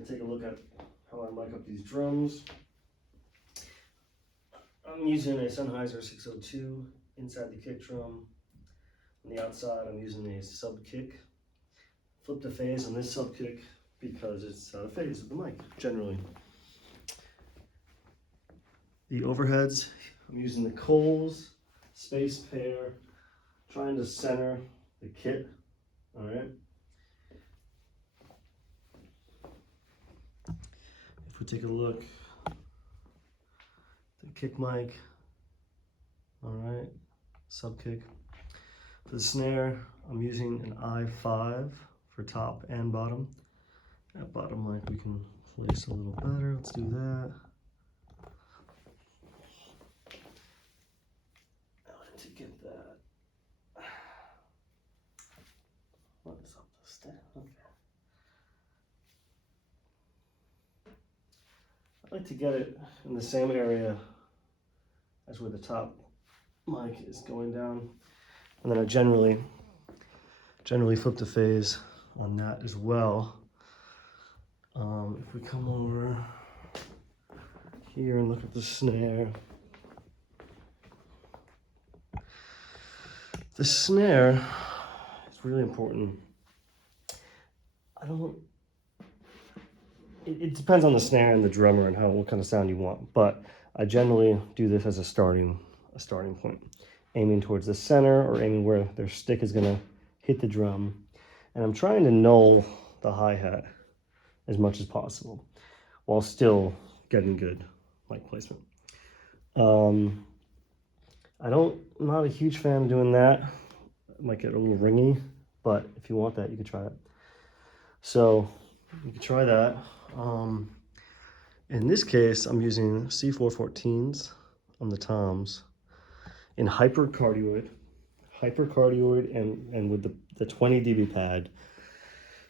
gonna take a look at how I mic up these drums. I'm using a Sennheiser 602 inside the kick drum. On the outside, I'm using a sub kick. Flip the phase on this sub kick because it's out of phase with the mic, generally. The overheads, I'm using the Coles Space Pair, trying to center the kit, all right? If we take a look, the kick mic, all right, sub kick. For the snare, I'm using an i5 for top and bottom. That bottom mic we can place a little better, let's do that. To get that, what is up the stand? Okay. I like to get it in the same area as where the top mic is going down, and then I generally flip the phase on that as well. If we come over here and look at the snare. The snare is really important. It depends on the snare and the drummer and what kind of sound you want, but I generally do this as a starting point, aiming towards the center or aiming where their stick is gonna hit the drum. And I'm trying to null the hi-hat as much as possible while still getting good mic placement. I'm not a huge fan of doing that. It might get a little ringy, but if you want that, you can try it. So you can try that. In this case, I'm using C414s on the toms in hypercardioid and with the 20 dB pad,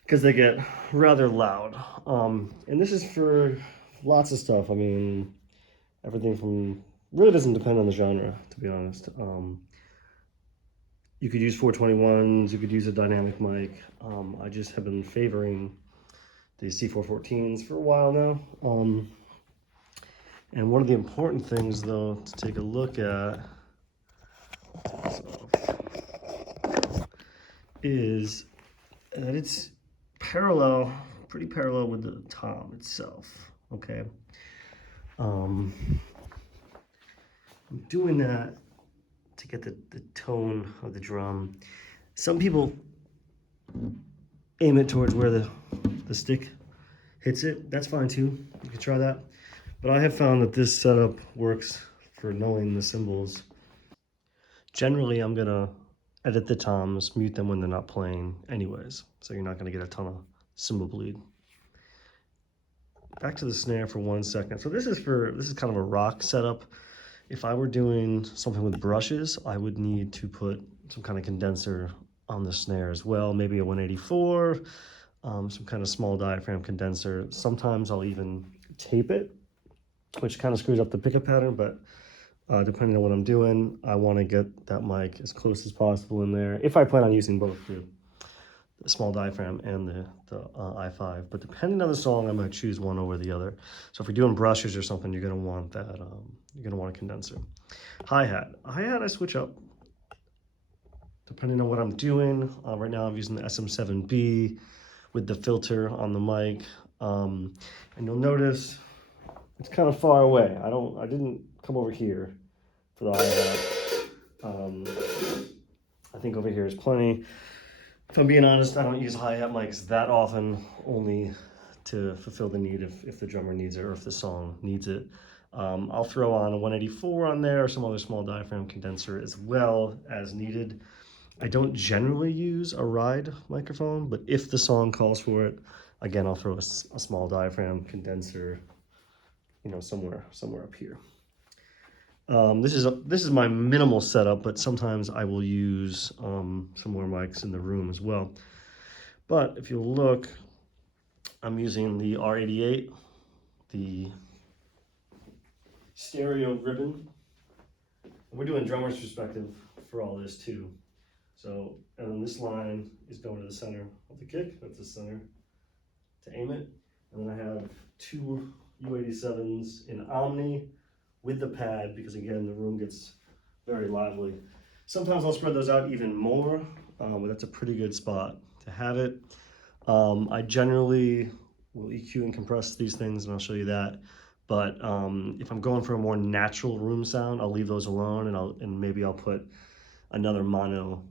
because they get rather loud. And this is for lots of stuff. I mean, everything from, really doesn't depend on the genre, to be honest. You could use 421s, you could use a dynamic mic. I just have been favoring the C414s for a while now. And one of the important things, though, to take a look at is that it's pretty parallel with the tom itself, okay? I'm doing that to get the tone of the drum. Some people aim it towards where the stick hits it. That's fine too, you can try that. But I have found that this setup works for knowing the cymbals. Generally, I'm gonna edit the toms, mute them when they're not playing anyways, so you're not gonna get a ton of cymbal bleed. Back to the snare for 1 second. So this is kind of a rock setup. If I were doing something with brushes, I would need to put some kind of condenser on the snare as well, maybe a 184, some kind of small diaphragm condenser. Sometimes I'll even tape it, which kind of screws up the pickup pattern, but depending on what I'm doing, I want to get that mic as close as possible in there, if I plan on using both the small diaphragm and the i5. But depending on the song, I might choose one over the other. So if you're doing brushes or something, you're going to want that, you're going to want a condenser. Hi-hat I switch up depending on what I'm doing. Right now I'm using the SM7B with the filter on the mic. And you'll notice it's kind of far away. I didn't come over here for the hi-hat. I think over here is plenty. If I'm being honest, I don't use hi-hat mics that often, only to fulfill the need if the drummer needs it or if the song needs it. I'll throw on a 184 on there or some other small diaphragm condenser as well as needed. I don't generally use a ride microphone, but if the song calls for it, again, I'll throw a small diaphragm condenser, you know, somewhere up here. This is my minimal setup, but sometimes I will use some more mics in the room as well. But if you look, I'm using the R88, the stereo ribbon. We're doing drummer's perspective for all this too. So, and then this line is going to the center of the kick. That's the center to aim it. And then I have two U87s in Omni with the pad, because again, the room gets very lively. Sometimes I'll spread those out even more, but that's a pretty good spot to have it. I generally will EQ and compress these things, and I'll show you that. But if I'm going for a more natural room sound, I'll leave those alone, and maybe I'll put another mono,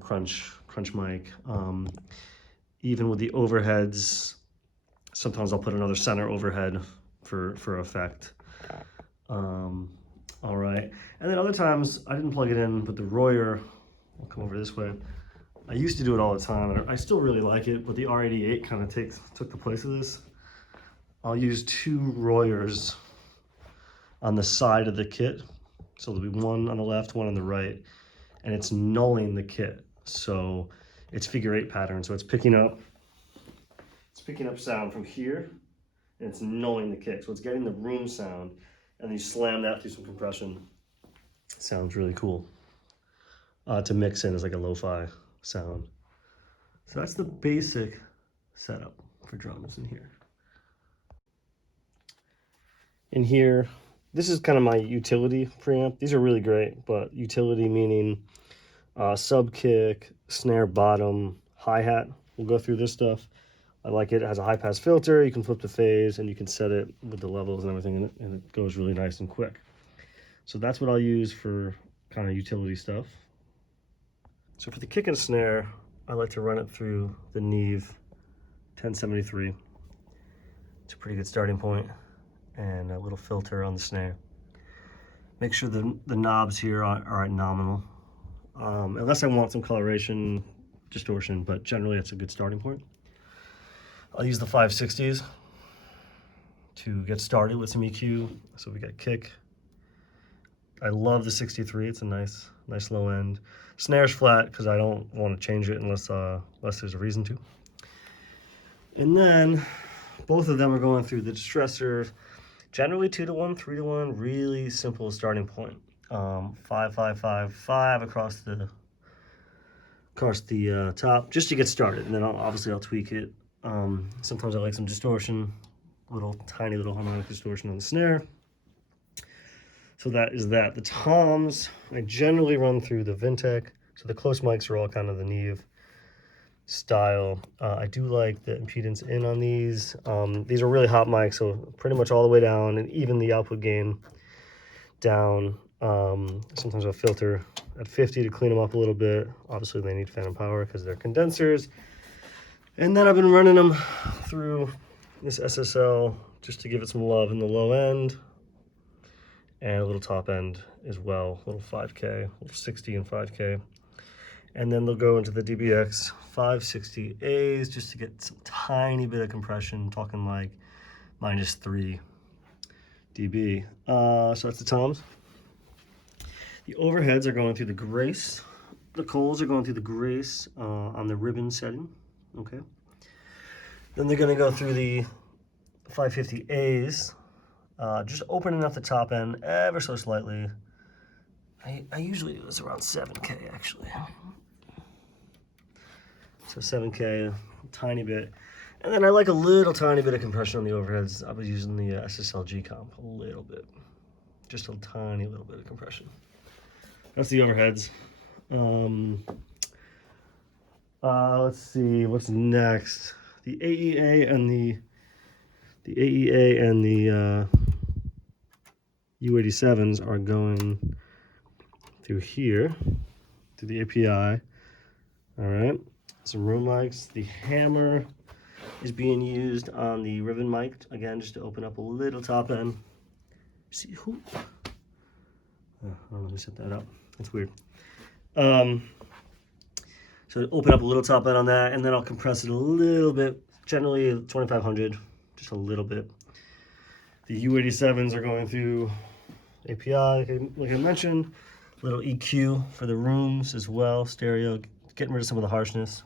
crunch mic. Even with the overheads, sometimes I'll put another center overhead for effect. All right, and then other times I didn't plug it in, but the Royer, I'll come over this way. I used to do it all the time, and I still really like it, but the R88 kind of took the place of this. I'll use two Royers on the side of the kit. So there'll be one on the left, one on the right, and it's nulling the kit. So it's figure 8 pattern. So it's picking up sound from here, and it's nulling the kick. So it's getting the room sound, and you slam that through some compression. Sounds really cool to mix in as like a lo-fi sound. So that's the basic setup for drums in here. In here, this is kind of my utility preamp. These are really great, but utility meaning sub kick, snare bottom, hi-hat. We'll go through this stuff. I like it. It has a high pass filter. You can flip the phase, and you can set it with the levels and everything, and it goes really nice and quick. So that's what I'll use for kind of utility stuff. So for the kick and snare, I like to run it through the Neve 1073. It's a pretty good starting point, and a little filter on the snare. Make sure the knobs here are at nominal, unless I want some coloration, distortion, but generally it's a good starting point. I'll use the 560s to get started with some EQ. So we got kick. I love the 63. It's a nice low end. Snare's flat because I don't want to change it unless there's a reason to. And then both of them are going through the distressor. Generally 2-to-1, 3-to-1. Really simple starting point. 5, 5, 5, 5 across the top, just to get started. And then obviously I'll tweak it. Sometimes I like some distortion, tiny little harmonic distortion on the snare. So that is that. The toms, I generally run through the Vintech. So the close mics are all kind of the Neve style. I do like the impedance in on these. These are really hot mics, so pretty much all the way down, and even the output gain down. Sometimes I'll filter at 50 to clean them up a little bit. Obviously they need phantom power because they're condensers. And then I've been running them through this SSL just to give it some love in the low end and a little top end as well, a little 5K, a little 60 and 5K. And then they'll go into the DBX 560As just to get some tiny bit of compression, talking like -3 dB. So that's the toms. The overheads are going through the Grace. The Coles are going through the Grace on the ribbon setting. Okay. Then they're going to go through the 550As, just opening up the top end ever so slightly. I usually do this around 7K actually. So 7K, tiny bit. And then I like a little tiny bit of compression on the overheads. I was using the SSL G comp a little bit. Just a tiny little bit of compression. That's the overheads. Let's see what's next. The AEA and the U87s are going through here, through the API. All right, some room mics. The hammer is being used on the ribbon mic, again, just to open up a little top end. See who? Oh, I don't know who set that up. That's weird. So open up a little top end on that, and then I'll compress it a little bit, generally 2500, just a little bit. The U87s are going through API, like I mentioned. A little EQ for the rooms as well, stereo, getting rid of some of the harshness.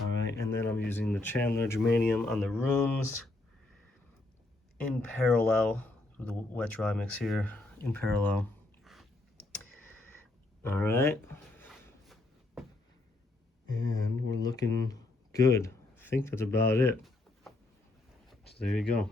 All right, and then I'm using the Chandler Germanium on the rooms in parallel with the wet dry mix here, in parallel. All right. And we're looking good. I think that's about it. there you go.